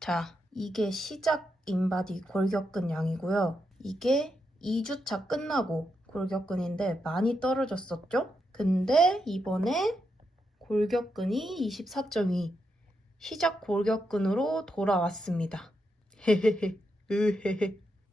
자, 이게 시작 인바디 골격근 양이고요. 이게 2주차 끝나고 골격근인데 많이 떨어졌었죠? 근데 이번에 골격근이 24.2 시작 골격근으로 돌아왔습니다.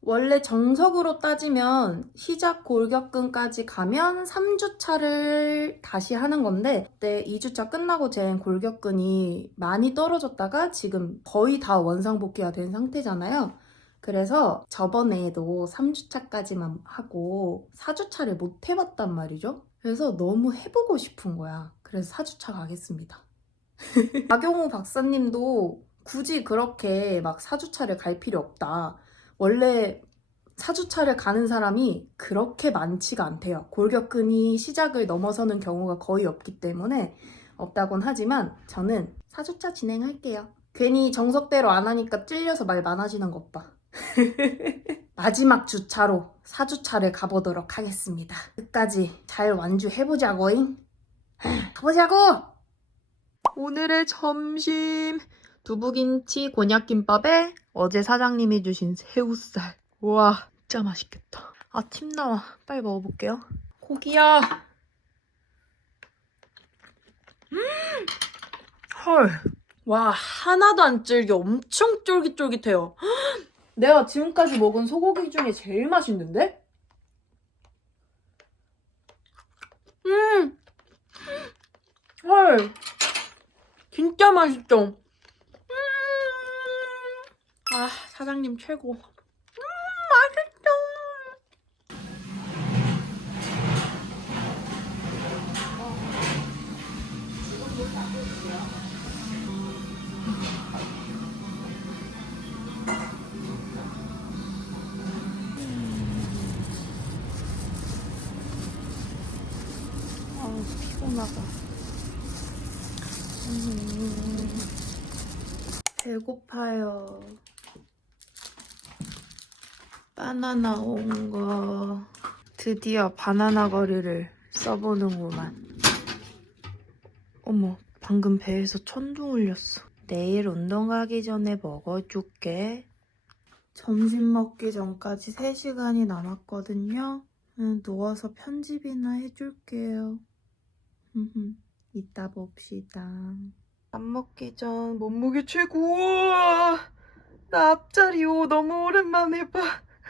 원래 정석으로 따지면 시작 골격근까지 가면 3주차를 다시 하는 건데 그때 2주차 끝나고 잰 골격근이 많이 떨어졌다가 지금 거의 다 원상복귀가 된 상태잖아요. 그래서 저번에도 3주차까지만 하고 4주차를 못 해봤단 말이죠. 그래서 너무 해보고 싶은 거야. 그래서 4주차 가겠습니다. 박용호 박사님도 굳이 그렇게 막 4주차를 갈 필요 없다. 원래 4주차를 가는 사람이 그렇게 많지가 않대요. 골격근이 시작을 넘어서는 경우가 거의 없기 때문에 없다곤 하지만 저는 4주차 진행할게요. 괜히 정석대로 안 하니까 찔려서 말 많아지는 것 봐. 마지막 주차로 4주차를 가보도록 하겠습니다. 끝까지 잘 완주해보자고잉. 가보자고! 오늘의 점심 두부김치 곤약김밥에 어제 사장님이 주신 새우살. 우와 진짜 맛있겠다. 아침 나와. 빨리 먹어볼게요. 고기야. 음! 헐와 하나도 안 질겨. 엄청 쫄깃쫄깃해요. 내가 지금까지 먹은 소고기 중에 제일 맛있는데? 음! 헐. 진짜 맛있죠? 음. 아, 사장님 최고. 음, 맛있죠? 아, 피곤하다. 음. 배고파요. 바나나 온 거. 드디어 바나나 거리를 써보는구만. 어머, 방금 배에서 천둥 울렸어. 내일 운동 가기 전에 먹어줄게. 점심 먹기 전까지 3시간이 남았거든요. 응, 누워서 편집이나 해줄게요. 이따 봅시다. 밥 먹기 전 몸무게 최고! 나 앞자리요. 너무 오랜만에 봐.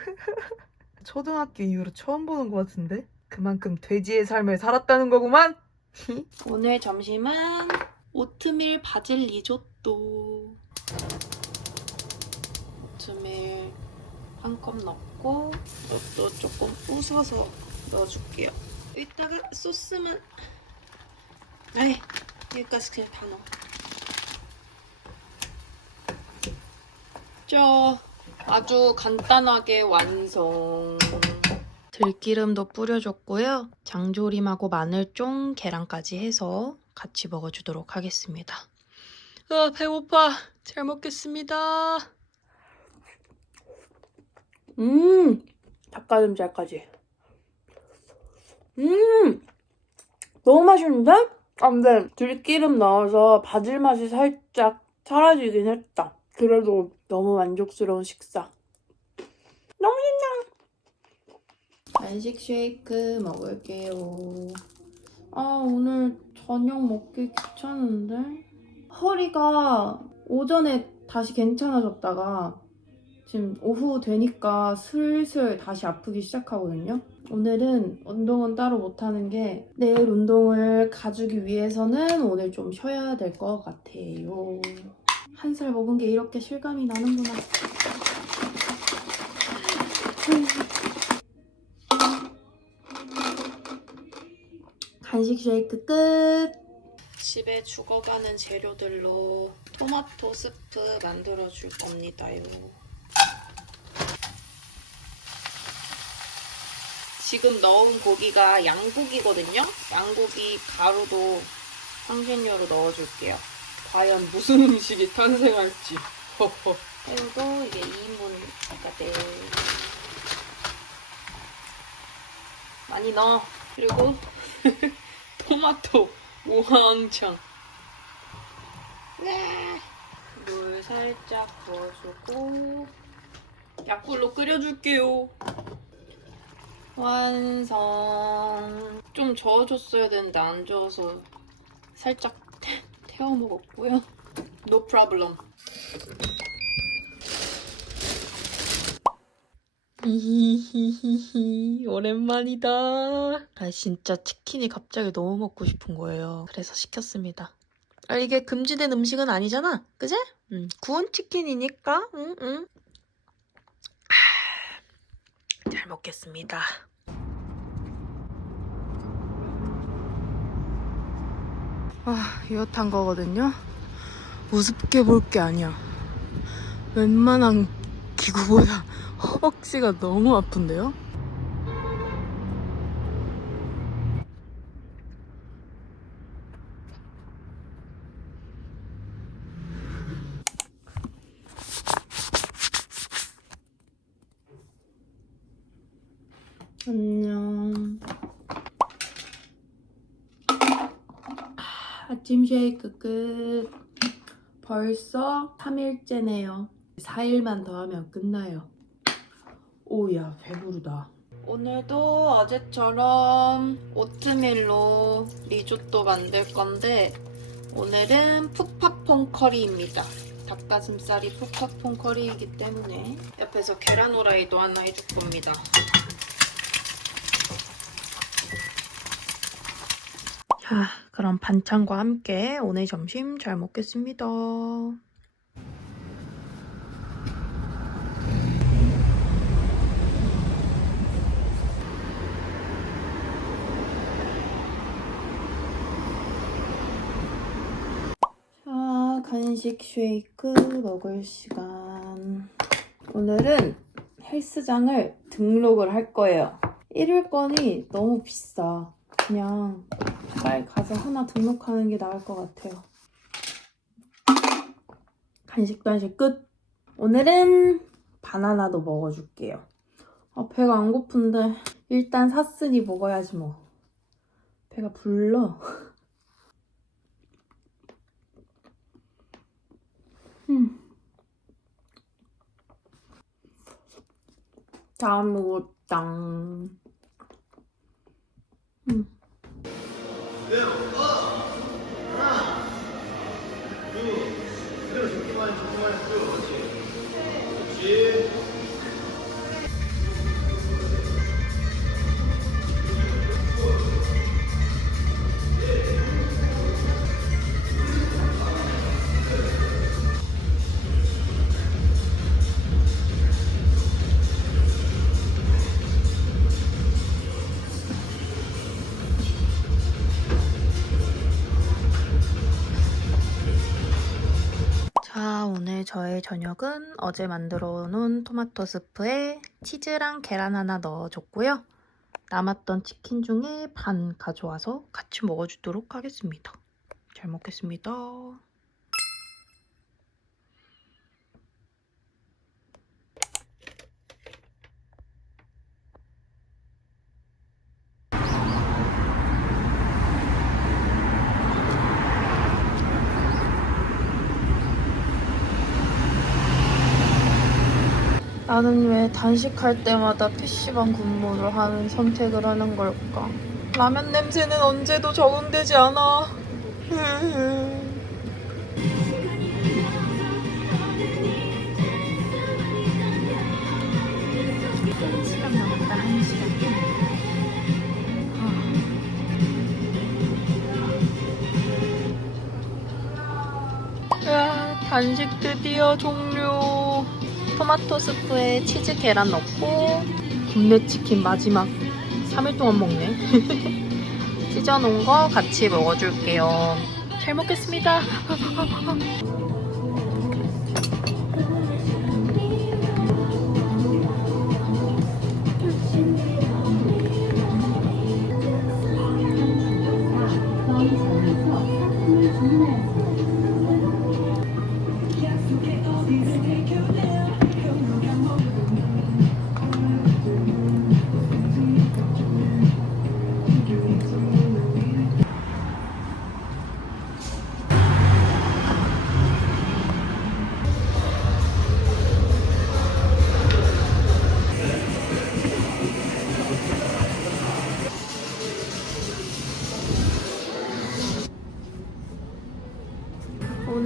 초등학교 이후로 처음 보는 것 같은데? 그만큼 돼지의 삶을 살았다는 거구만? 오늘 점심은 오트밀 바질 리조또. 오트밀 한 컵 넣고 이것도 조금 부숴서 넣어줄게요. 이따가 소스만 아이 여기까지 그냥 다 넣어. 저 아주 간단하게 완성. 들기름도 뿌려줬고요. 장조림하고 마늘 쫑, 계란까지 해서 같이 먹어주도록 하겠습니다. 아, 배고파. 잘 먹겠습니다. 음, 닭가슴살까지. 음, 너무 맛있는데? 아, 근데 들기름 넣어서 바질 맛이 살짝 사라지긴 했다. 그래도 너무 만족스러운 식사. 너무 신나. 간식 쉐이크 먹을게요. 아 오늘 저녁 먹기 귀찮은데 허리가 오전에 다시 괜찮아졌다가 지금 오후 되니까 슬슬 다시 아프기 시작하거든요. 오늘은 운동은 따로 못하는 게 내일 운동을 가주기 위해서는 오늘 좀 쉬어야 될 것 같아요. 한 살 먹은 게 이렇게 실감이 나는구나. 간식 쉐이크 끝. 집에 죽어가는 재료들로 토마토 스프 만들어 줄 겁니다요. 지금 넣은 고기가 양고기거든요. 양고기 가루도 향신료로 넣어줄게요. 과연 무슨 음식이 탄생할지. 허허. 그리고 이게 2인분이거든. 많이 넣어. 그리고 토마토 우왕창. 네. 물 살짝 부어주고 약불로 끓여줄게요. 완성. 좀 저어줬어야 되는데 안 저어서 살짝 태, 태워 먹었고요. No problem. 히히히히히 오랜만이다. 아 진짜 치킨이 갑자기 너무 먹고 싶은 거예요. 그래서 시켰습니다. 아 이게 금지된 음식은 아니잖아, 그제? 음, 구운 치킨이니까. 응, 응. 아, 잘 먹겠습니다. 아, 이렇단 거거든요. 우습게 볼 게 아니야. 웬만한 기구보다 허벅지가 너무 아픈데요? 안녕. 아, 아침 쉐이크 끝. 벌써 3일째네요. 4일만 더 하면 끝나요. 오야 배부르다. 오늘도 어제처럼 오트밀로 리조또 만들 건데 오늘은 푸파퐁 커리입니다. 닭가슴살이 푸파퐁 커리이기 때문에 옆에서 계란 후라이도 하나 해줄 겁니다. 자, 그럼 반찬과 함께 오늘 점심 잘 먹겠습니다. 자, 간식 쉐이크 먹을 시간. 오늘은 헬스장을 등록을 할 거예요. 일일권이 너무 비싸. 그냥 빨리 가서 하나 등록하는 게 나을 것 같아요. 간식 간식 끝. 오늘은 바나나도 먹어줄게요. 아, 배가 안 고픈데 일단 샀으니 먹어야지 뭐. 배가 불러. 음. 다 먹었다. 자, 저녁은 어제 만들어 놓은 토마토 스프에 치즈랑 계란 하나 넣어줬고요. 남았던 치킨 중에 반 가져와서 같이 먹어주도록 하겠습니다. 잘 먹겠습니다. 나는 왜 단식할 때마다 PC방 근무를 하는 선택을 하는 걸까? 라면 냄새는 언제도 적응되지 않아. 단식 드디어 종료. 토마토 스프에 치즈 계란 넣고 굽네 치킨 마지막 3일 동안 먹네. 찢어놓은 거 같이 먹어줄게요. 잘 먹겠습니다.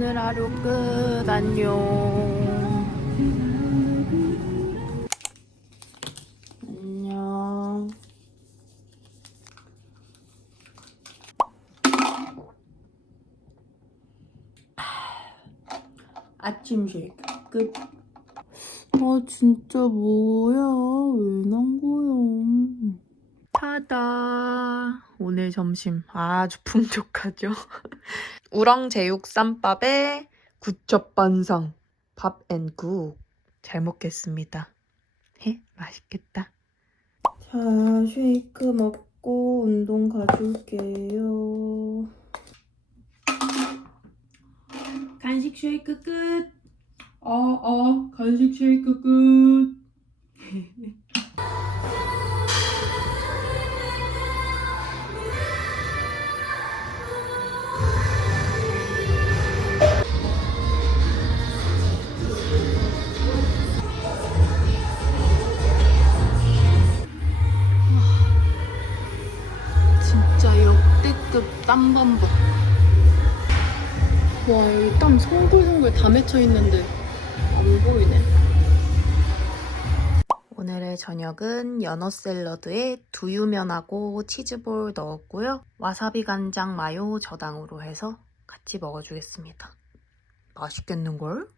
오늘 하루 끝. 안녕. 안녕. 아침 쉐이크 끝. 아 진짜 뭐야 왜 난 거야 타다 오늘 점심 아주 풍족하죠 우렁 제육 쌈밥에 구첩반상 밥앤국. 잘 먹겠습니다. 해 맛있겠다. 자 쉐이크 먹고 운동 가줄게요. 간식 쉐이크 끝. 아, 아, 간식 쉐이크 끝. 땀 범벅. 와, 여기 땀 송글송글 다 맺혀 있는데 안 보이네. 오늘의 저녁은 연어 샐러드에 두유면하고 치즈볼 넣었고요. 와사비 간장 마요 저당으로 해서 같이 먹어주겠습니다. 맛있겠는걸?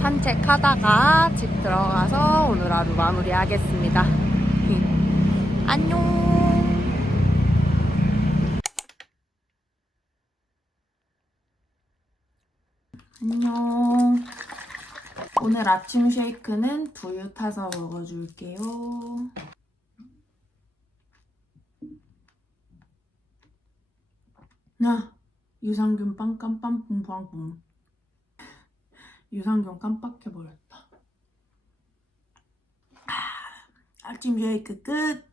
산책하다가 집 들어가서 오늘 하루 마무리하겠습니다. 안녕! 안녕. 오늘 아침 쉐이크는 두유 타서 먹어줄게요. 나 유산균 빵깜빵뿡빵뿡. 유산균 깜빡해버렸다. 아, 아침 쉐이크 끝.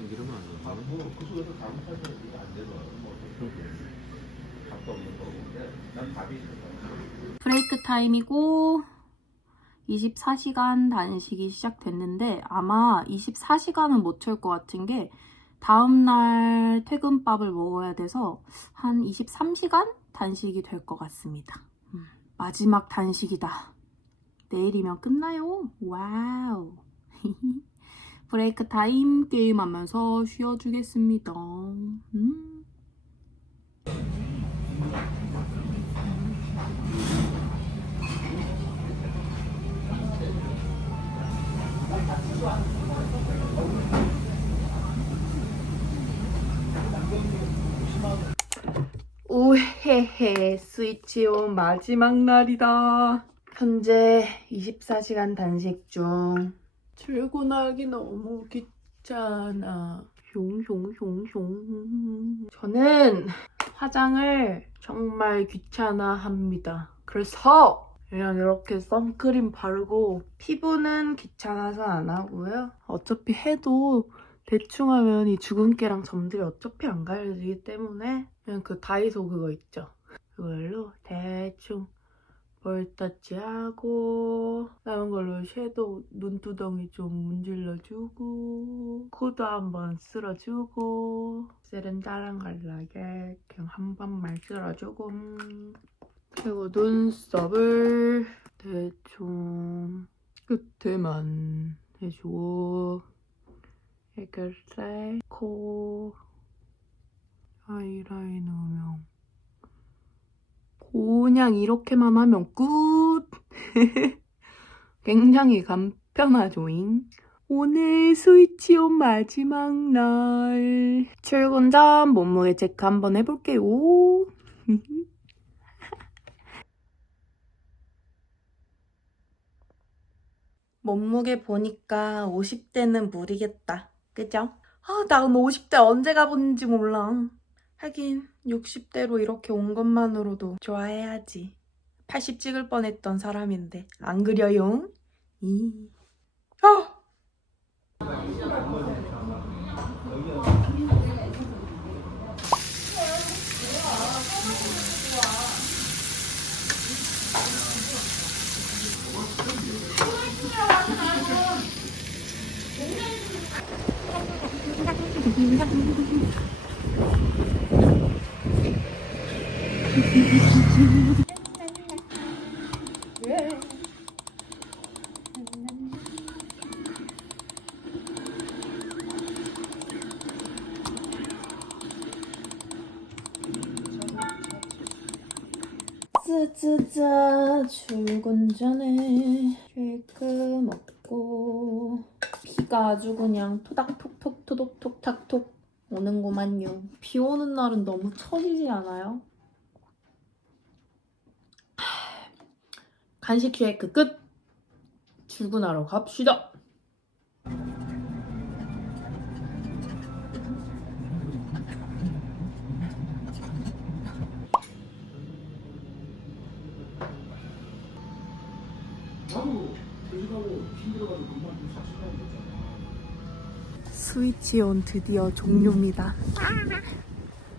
참기름은 안 넣어. 그 속에서 잘못하면 안 되더라고. 뭐 밥도 없는 거고. 난 밥이 있어. 브레이크 타임이고 24시간 단식이 시작됐는데 아마 24시간은 못 채울 것 같은 게 다음날 퇴근밥을 먹어야 돼서 한 23시간 단식이 될 것 같습니다. 음, 마지막 단식이다. 내일이면 끝나요. 와우. 브레이크 타임 게임하면서 쉬어주겠습니다. 음. 오헤헤 스위치 온 마지막 날이다. 현재 24시간 단식 중. 출근하기 너무 귀찮아. 흉흉흉흉. 저는 화장을 정말 귀찮아 합니다. 그래서 그냥 이렇게 선크림 바르고 피부는 귀찮아서 안 하고요. 어차피 해도 대충 하면 이 주근깨랑 점들이 어차피 안 가려지기 때문에 그냥 그 다이소 그거 있죠. 그걸로 대충 볼터치 하고 남은 걸로 섀도우 눈두덩이 좀 문질러주고 코도 한번 쓸어주고 세련자랑 갈라게 그냥 한 번만 쓸어주고. 그리고 눈썹을 대충 끝에만 해주고 애교살, 코, 아이라이너명 그냥 이렇게만 하면 끝! 굉장히 간편하죠잉? 오늘 스위치온 마지막 날 출근 전 몸무게 체크 한번 해볼게요 몸무게 보니까 50대는 무리겠다. 그죠? 아, 나 50대 언제 가보는지 몰라. 하긴 60대로 이렇게 온 것만으로도 좋아해야지. 80 찍을 뻔했던 사람인데 안 그려요? 이. 아! 짜짜짜 출근 전에 쉐이크 먹고 비가 아주 그냥 토닥 톡톡 토독 톡 탁 톡 오는구만요. 비 오는 날은 너무 처지지 않아요? 하, 간식 쉐이크 끝! 출근하러 갑시다. 스위치온 드디어 종료입니다.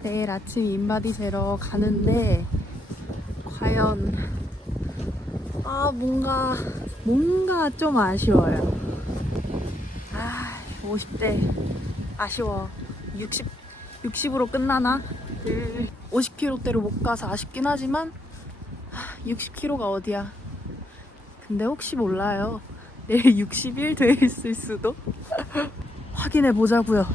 내일 아침 인바디 재러 가는데 과연 아 뭔가 뭔가 좀 아쉬워요. 아 50대 아쉬워. 60 60으로 끝나나? 50km대로 못 가서 아쉽긴 하지만 60km가 어디야? 근데 혹시 몰라요. 내일 61돼 있을 수도. 확인해 보자고요.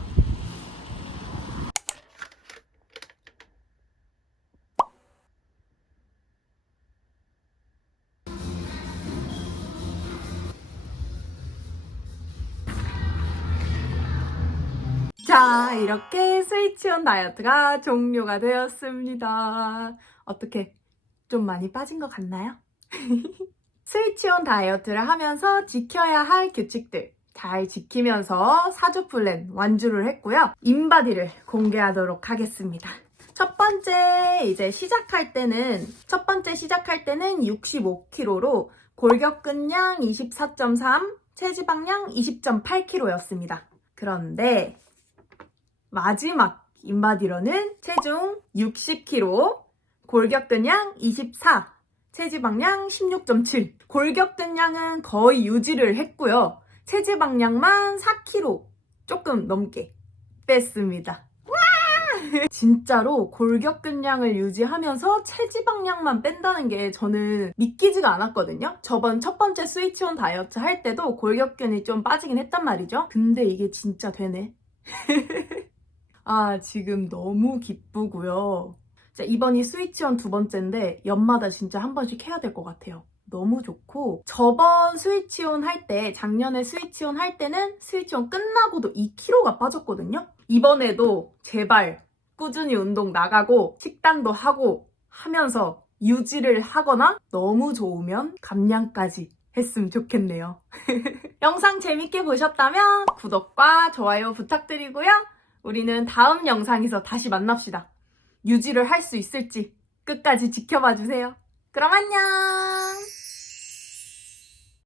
자, 이렇게 스위치온 다이어트가 종료가 되었습니다. 어떻게 좀 많이 빠진 것 같나요? 스위치온 다이어트를 하면서 지켜야 할 규칙들 잘 지키면서 사주 플랜 완주를 했고요. 인바디를 공개하도록 하겠습니다. 첫 번째 이제 시작할 때는 첫 번째 시작할 때는 65kg로 골격근량 24.3, 체지방량 20.8kg였습니다. 그런데 마지막 인바디로는 체중 60kg, 골격근량 24, 체지방량 16.7. 골격근량은 거의 유지를 했고요. 체지방량만 4kg 조금 넘게 뺐습니다. 진짜로 골격근량을 유지하면서 체지방량만 뺀다는 게 저는 믿기지가 않았거든요. 저번 첫 번째 스위치온 다이어트 할 때도 골격근이 좀 빠지긴 했단 말이죠. 근데 이게 진짜 되네. 아, 지금 너무 기쁘고요. 자, 이번이 스위치온 두 번째인데 연마다 진짜 한 번씩 해야 될 것 같아요. 너무 좋고 저번 스위치온 할 때 작년에 스위치온 할 때는 스위치온 끝나고도 2kg가 빠졌거든요. 이번에도 제발 꾸준히 운동 나가고 식단도 하고 하면서 유지를 하거나 너무 좋으면 감량까지 했으면 좋겠네요. 영상 재밌게 보셨다면 구독과 좋아요 부탁드리고요. 우리는 다음 영상에서 다시 만납시다. 유지를 할 수 있을지 끝까지 지켜봐 주세요. 그럼 안녕!